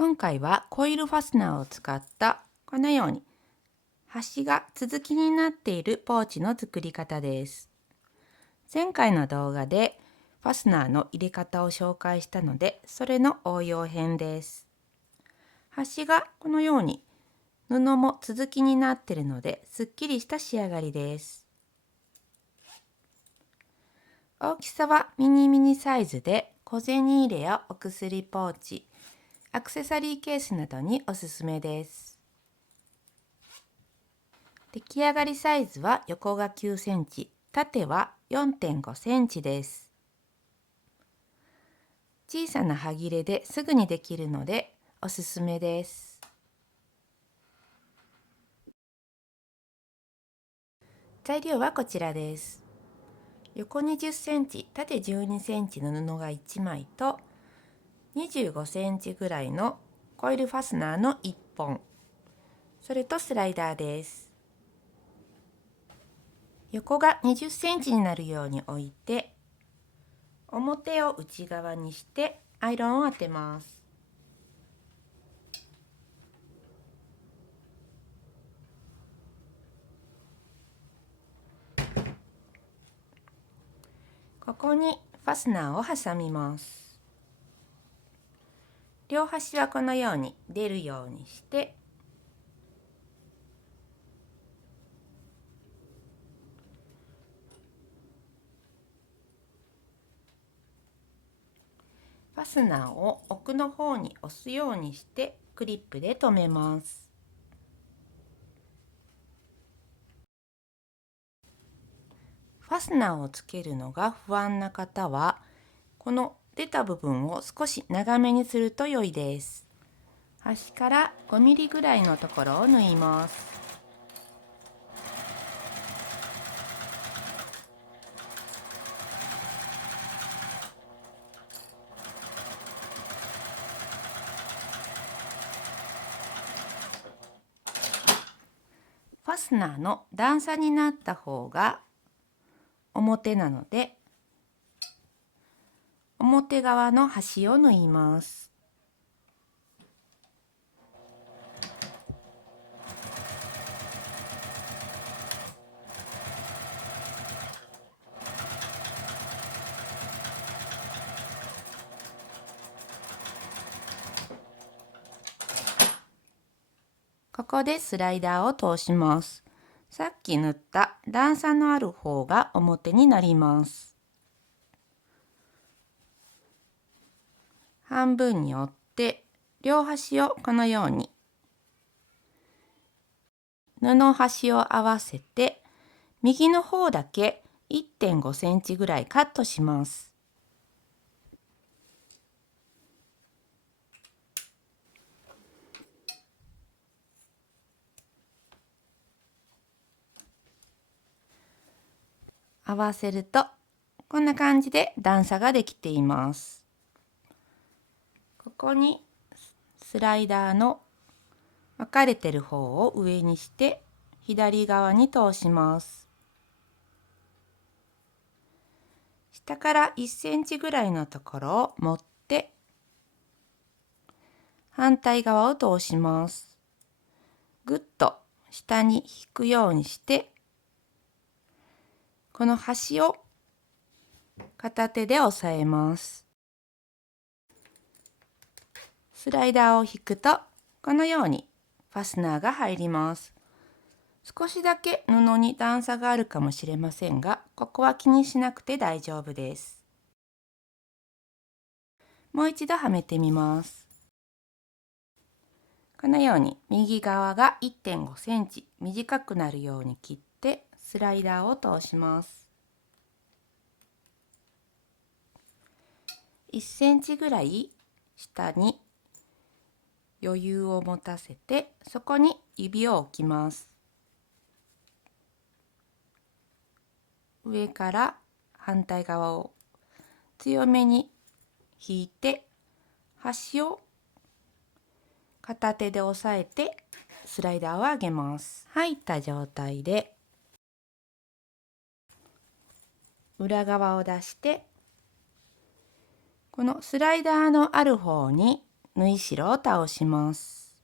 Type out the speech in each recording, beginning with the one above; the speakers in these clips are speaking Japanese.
今回はコイルファスナーを使ったこのように端が続きになっているポーチの作り方です。前回の動画でファスナーの入れ方を紹介したので、それの応用編です。端がこのように布も続きになっているので、すっきりした仕上がりです。大きさはミニサイズで、小銭入れやお薬ポーチ、アクセサリーケースなどにおすすめです。出来上がりサイズは横が9センチ、縦は 4.5 センチです。小さな端切れですぐにできるのでおすすめです。材料はこちらです。横20センチ、縦12センチの布が1枚と25センチぐらいのコイルファスナーの1本、それとスライダーです。横が20センチになるように置いて、表を内側にしてアイロンを当てます。ここにファスナーを挟みます。両端はこのように出るようにしてファスナーを奥の方に押すようにしてクリップで留めます。ファスナーをつけるのが不安な方は、この出た部分を少し長めにすると良いです。端から5ミリぐらいのところを縫います。ファスナーの段差になった方が表なので、表側の端を縫います。ここでスライダーを通します。さっき縫った段差のある方が表になります。半分に折って両端をこのように布端を合わせて、右の方だけ 1.5 センチぐらいカットします。合わせるとこんな感じで段差ができています。ここにスライダーの分かれてる方を上にして左側に通します。下から1センチぐらいのところを持って反対側を通します。ぐっと下に引くようにしてこの端を片手で押さえます。スライダーを引くとこのようにファスナーが入ります。少しだけ布に段差があるかもしれませんが、ここは気にしなくて大丈夫です。もう一度はめてみます。このように右側が 1.5 センチ短くなるように切ってスライダーを通します。1センチぐらい下に余裕を持たせて、そこに指を置きます。上から反対側を強めに引いて、端を片手で押さえてスライダーを上げます。入った状態で裏側を出して、このスライダーのある方に布縫い代を倒します。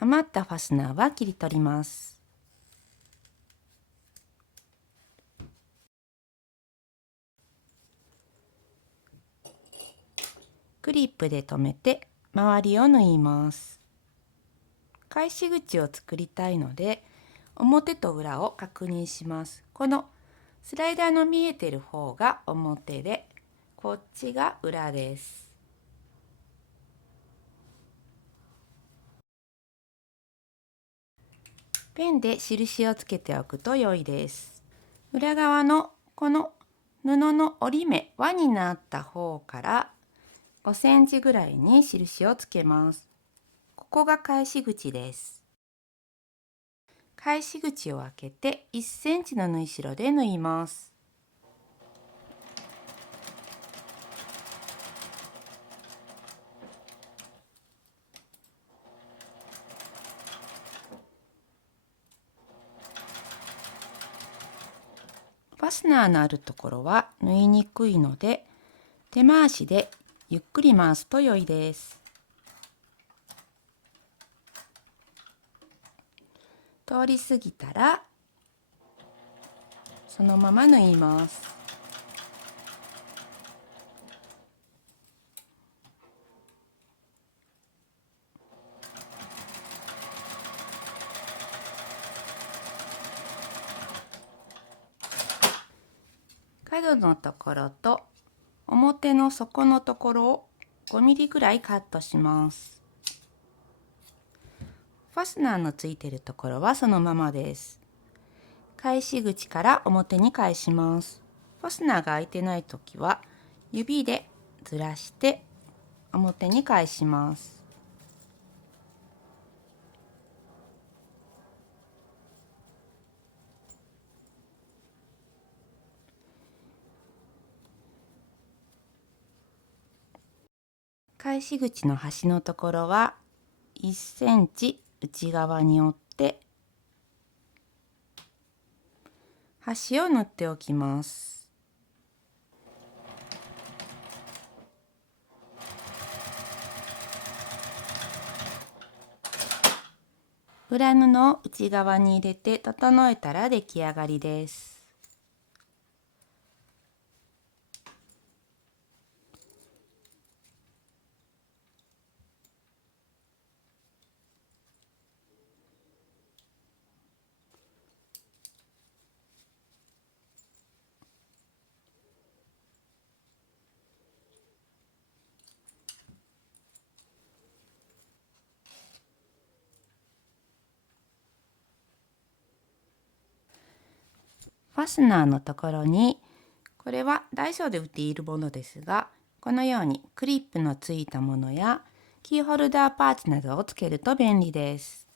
余ったファスナーは切り取ります。クリップで留めて周りを縫います。返し口を作りたいので、表と裏を確認します。このスライダーの見えてる方が表で、こっちが裏です。ペンで印をつけておくと良いです。裏側のこの布の折り目、輪になった方から5センチぐらいに印をつけます。ここが返し口です。返し口を開けて1センチの縫い代で縫います。ファスナーのあるところは縫いにくいので、手回しでゆっくり回すと良いです。通り過ぎたらそのまま縫います。角のところと表の底のところを5ミリぐらいカットします。ファスナーのついているところはそのままです。返し口から表に返します。ファスナーが開いてないときは指でずらして表に返します。返し口の端のところは1センチ内側に折って端を縫っておきます。裏布を内側に入れて整えたら出来上がりです。ファスナーのところに、これはダイソーで売っているものですが、このようにクリップのついたものやキーホルダーパーツなどをつけると便利です。